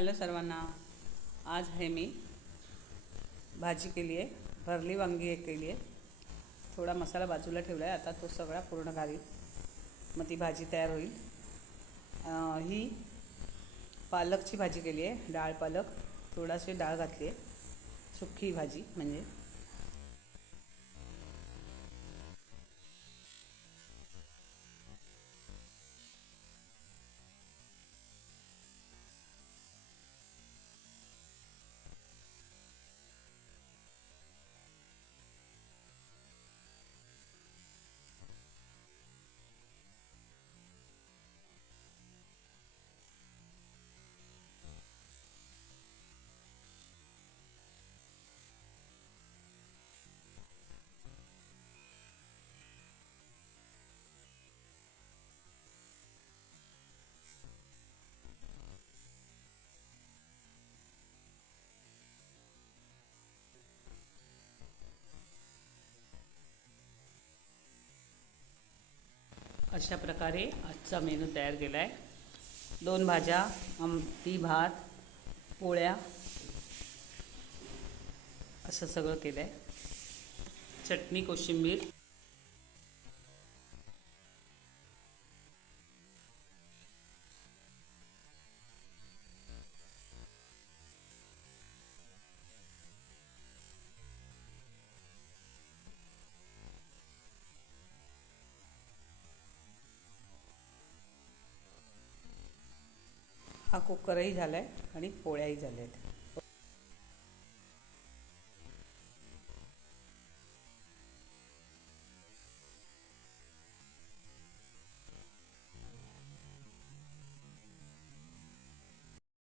Hello सर्वांना आज आहे मी भाजी केली आहे भरली वांगी एक केली आहे. थोडा मसाला बाजूला ठेवला आहे आता तो सगळा पूर्ण घालील मग ती भाजी तयार होईल. ही पालकची भाजी केली आहे डाळ पालक. थोडाशी डाळ घातली आहे. सुक्की भाजी म्हणजे अशा प्रकारे आजचा मेनू तयार केला आहे दोन भाज्या आमटी भात पोळ्या असं सगळं केलं आहे चटणी कोशिंबीर. हा कुकरही झाला आहे आणि पोळ्याही झाल्या आहेत